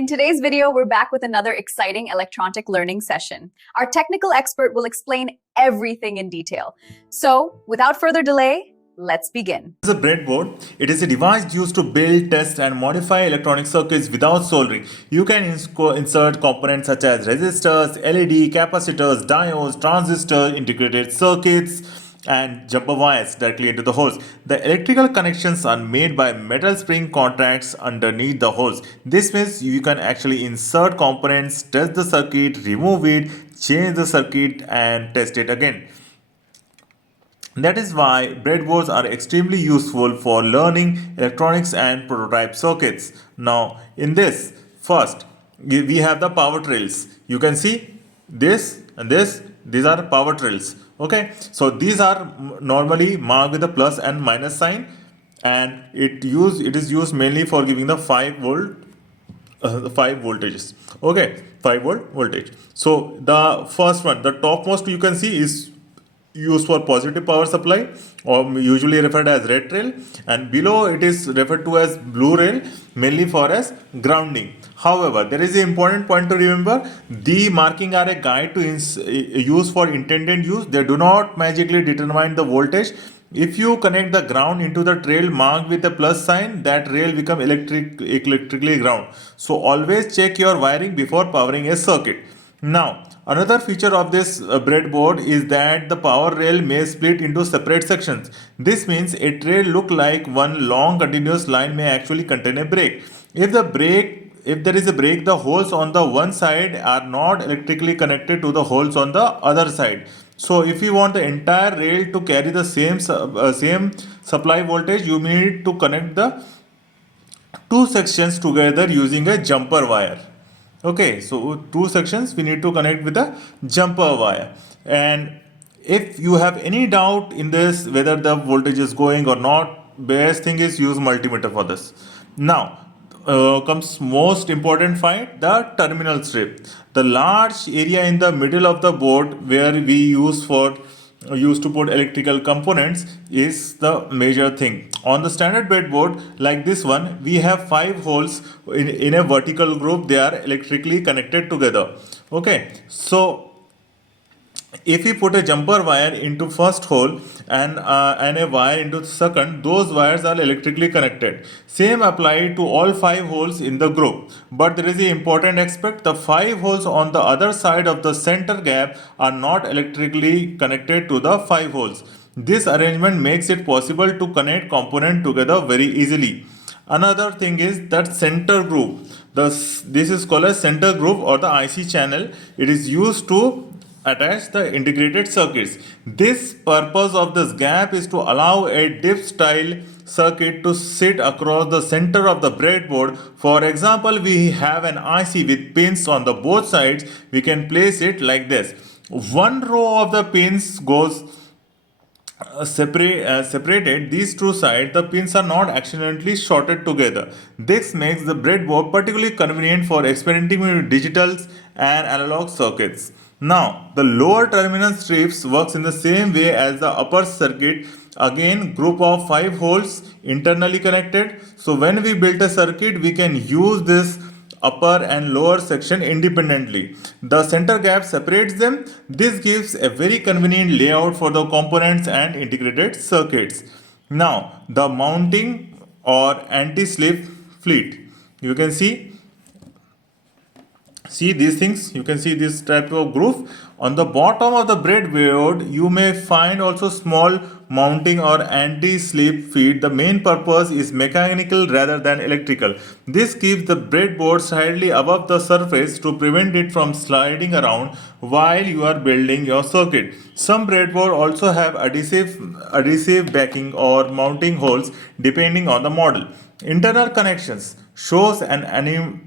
In today's video, we're back with another exciting electronic learning session. Our technical expert will explain everything in detail. So, without further delay, let's begin. This is a breadboard. It is a device used to build, test, and modify electronic circuits without soldering. You can insert components such as resistors, LED, capacitors, diodes, transistors, integrated circuits, and jumper wires directly into the holes. The electrical connections are made by metal spring contacts underneath the holes. This means you can actually insert components, test the circuit, remove it, change the circuit, and test it again. That is why breadboards are extremely useful for learning electronics and prototype circuits. Now, in this, first we have the power trails. You can see this and this. These are power trails. Okay, so these are normally marked with a plus and minus sign, and it is used mainly for giving the 5 voltages. Okay, 5 volt voltage. So the first one, the topmost, you can see is used for positive power supply, or usually referred as red rail, and below it is referred to as blue rail, mainly for as grounding. However, there is an important point to remember: the marking are a guide to use for intended use. They do not magically determine the voltage. If you connect the ground into the trail marked with a plus sign, that rail become electrically ground. So always check your wiring before powering a circuit. Now, another feature of this breadboard is that the power rail may split into separate sections. This means a trail look like one long continuous line may actually contain a break. If there is a break, the holes on the one side are not electrically connected to the holes on the other side. So if you want the entire rail to carry the same supply voltage, you need to connect the two sections together using a jumper wire. Okay, so two sections we need to connect with a jumper wire. And if you have any doubt in this whether the voltage is going or not, best thing is use multimeter for this. Now comes most important find, the terminal strip. The large area in the middle of the board where we used to put electrical components is the major thing. On the standard breadboard like this one, we have 5 holes in a vertical group. They are electrically connected together. Okay, so if we put a jumper wire into first hole and a wire into the second, those wires are electrically connected. Same apply to all 5 holes in the group. But there is an important aspect: the 5 holes on the other side of the center gap are not electrically connected to the 5 holes. This arrangement makes it possible to connect components together very easily. Another thing is that center groove. This is called a center groove or the IC channel. It is used to attach the integrated circuits. This purpose of this gap is to allow a dip style circuit to sit across the center of the breadboard. For example, we have an IC with pins on the both sides. We can place it like this. One row of the pins goes separated these two sides. The pins are not accidentally shorted together. This makes the breadboard particularly convenient for experimenting with digital and analog circuits. Now, the lower terminal strips works in the same way as the upper circuit. Again, group of 5 holes internally connected. So when we build a circuit, we can use this upper and lower section independently. The center gap separates them. This gives a very convenient layout for the components and integrated circuits. Now, the mounting or anti-slip fleet. You can see these things. You can see this type of groove on the bottom of the breadboard. You may find also small mounting or anti-slip feet. The main purpose is mechanical rather than electrical. This keeps the breadboard slightly above the surface to prevent it from sliding around while you are building your circuit. Some breadboard also have adhesive backing or mounting holes depending on the model. Internal connections shows an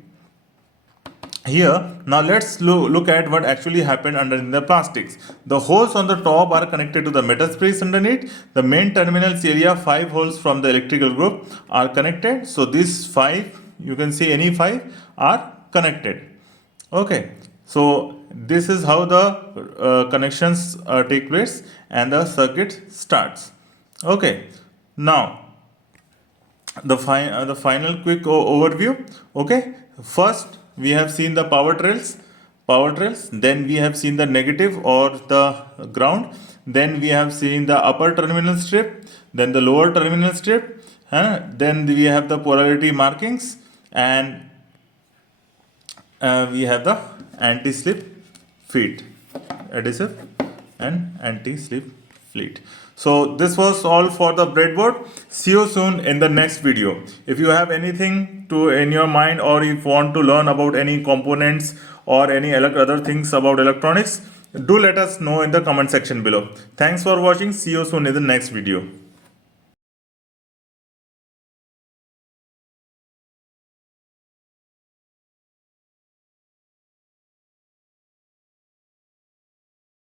here. Now let's look at what actually happened underneath the plastics. The holes on the top are connected to the metal springs underneath. The main terminals area, 5 holes from the electrical group are connected. So these 5, you can see any 5 are connected. Okay, so this is how the connections take place and the circuit starts. Okay, now the final quick overview. Okay, first we have seen the power trails, then we have seen the negative or the ground, then we have seen the upper terminal strip, then the lower terminal strip, then we have the polarity markings, and we have the anti-slip feet, adhesive and anti-slip feet. So this was all for the breadboard. See you soon in the next video. If you have anything in your mind, or if you want to learn about any components or any other things about electronics, do let us know in the comment section below. Thanks for watching. See you soon in the next video.